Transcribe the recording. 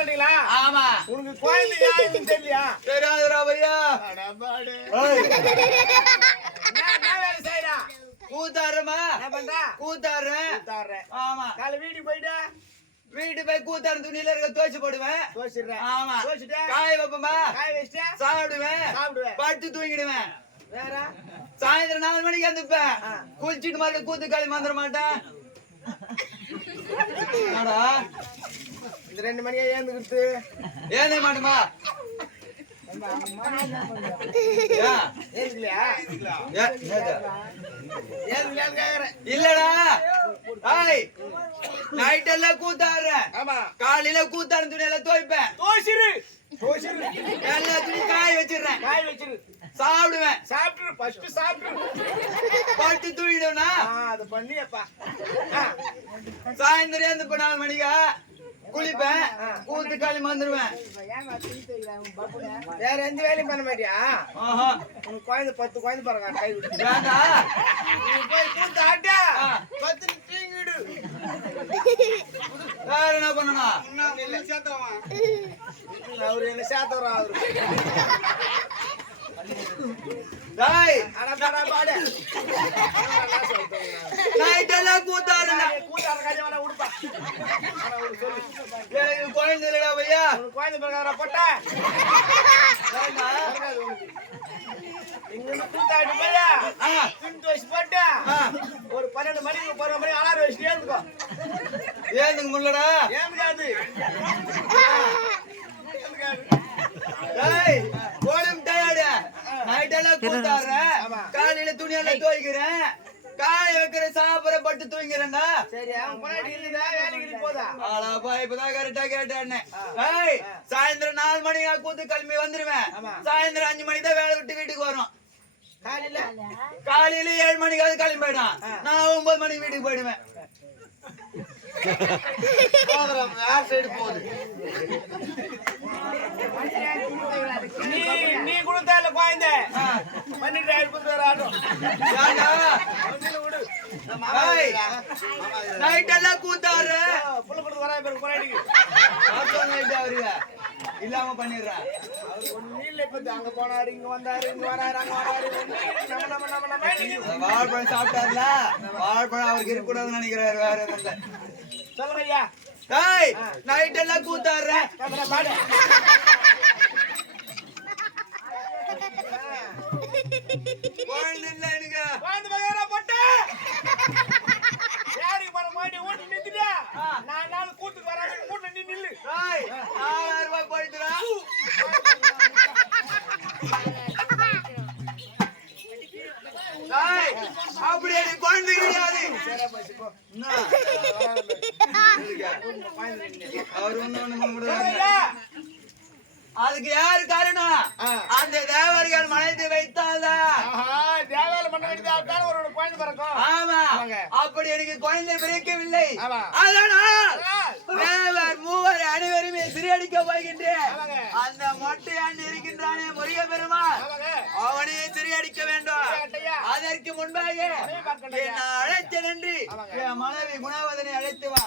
சொல்றீங்களா? ஆமா. உனக்கு குழந்தை யாருன்னு தெரியலையா? தெரியாதுடா பையா. கூத்தாடுறேன். ஆமா. காலை வீட்டுக்கு போயிட்டு? வீட்டு போய் கூத்தாடு துணியில இருக்க துவைச்சு போடுவேன். தோசிடுறேன் ஆமா. தோசிட்டா காய வைப்பமா காய வச்சிட்டா? சாப்பிடுவேன். சாப்பிடுவேன். படுத்து தூங்கிடுவேன். வேற? சாயந்தரம் நாலு மணிக்கு வந்துப்பேன். குளிச்சிட்டு மாதிரி கூத்து காலி வந்துட மாட்டேன். ரெண்டு மணியா ஏந்துக்கிட்டு ஏனே மாட்டேமா? இல்லடா. ஐய் நைட் எல்லாம் கூத்தாடுறேன் ஆமா. காலையில கூத்தாடு துணி எல்லாம் துவைப்பேன். தோசிரு தோசிரு எல்லா துணி காய வச்சிடுறேன். காய வச்சிரு. சாப்பிடுவேன். சாப்பிட்டு ஃபர்ஸ்ட் சாப்பிட்டு படுத்து தூங்கிடுவேனா ஆ அது பண்ணியப்பா. சாயந்தரம் நாலு மணிக்கா? குளிப்பேன் கூத்து காலி வந்துருவேன் வேற எந்த வேலையும் பண்ண மாட்டியா? உனக்கு குழந்தை பத்து குழந்தை பாருங்க கை விட்டு போய் கூத்து ஆட்டா. பத்து தீங்கிடு. வேற என்ன பண்ணணும்? அவரு என்ன சேர்த்தவரா அவரு? டேய் அட பாடா எல்லாம் கூத்தாடுறேன் கூத்தாட காரியம் வேணா உடுப்பா ஆனா அவரு சொல்லு எனக்கு குழந்தை இல்லடா பையா குழந்தை பிறகு போட்டா கூத்தாடி போயா ஆ, துணி துவச்சு போட்டு ஆ. ஒரு பன்னெண்டு மணிக்கு பதினொரு மணி அலாரம் வச்சுட்டு ஏந்துக்கோ ஏந்துங்க முள்ளடா ஏந்துக்காது கோலம் டயர்டு நைட் எல்லாம் கூத்தாடுறேன். காலையில துணி எல்லாம் துவைக்கிறேன் காய வைக்கிற சாப்பிட பட்டு தூங்கிறேன்டா சரி அவன் பொண்டாட்டி இருக்குதா வேலைக்கு போதா? ஆளாப்பா இப்பதான் கரெக்டா கேட்டேன் ஏய் சாயந்தரம் நாலு மணிக்கு நான் கூத்து கிளம்பி வந்துருவேன். சாயந்தரம் அஞ்சு மணிக்கு தான் வேலை விட்டு வீட்டுக்கு வரும். காலையில? காலையில ஏழு மணிக்காவது கிளம்பி போயிடும் நான் ஒன்பது மணிக்கு வீட்டுக்கு போயிடுவேன். யார் சைடு போகுது? நீ நீ கொடுத்தா குழந்தை. பண்ணிட்டு நைட் எல்லாம் கூத்தாடுற புள்ள கொடுத்து வரா பேர் பொண்டாட்டிக்கு ஆட்டம் நைட் அவருங்க இல்லாம பண்ணிடுறேன் இல்ல இப்ப அங்க போனாரு இங்க வந்தாரு இங்க வராரு அங்க வராரு. நம்ம நம்ம நம்ம நம்ம வாழைப்பழம் சாப்பிட்டாருல? வாழைப்பழம் அவருக்கு இருக்கக்கூடாதுன்னு நினைக்கிறாரு வேற சொல்லுங்க ஐயா. டேய் நைட் எல்லாம் கூத்தாடுற பாடு. இல்ல எனக்கு நான் நாள் கூத்துக்கு வராது கூட்டு நீ நில்லு. டேய் நாலாயிரம் ரூபாய் போயிட்டுடா டேய் அப்படி குழந்தை கிடையாது? அவர் ஒண்ணு ஒண்ணு அதுக்கு யாரு காரணம். அந்த தேவர்கள் மனைத்து வைத்தால்தான். ஆஹா தேவால பண்ண வேண்டியது ஒரு குழந்தை பிறக்கும். அப்படி எனக்கு குழந்தை பிறக்கவில்லை. அதனால் மூவர் அனைவருமே சிறையடிக்க போகின்றேன். அந்த மொட்டையாண்டு இருக்கின்றானே முருக பெருமாள் ஆமாங்க அவனே சிறையடிக்க வேண்டும். அதற்கு முன்பாக. என்னை அழைத்த நன்றி. என் மனைவி குணாவதனை அழைத்து வா.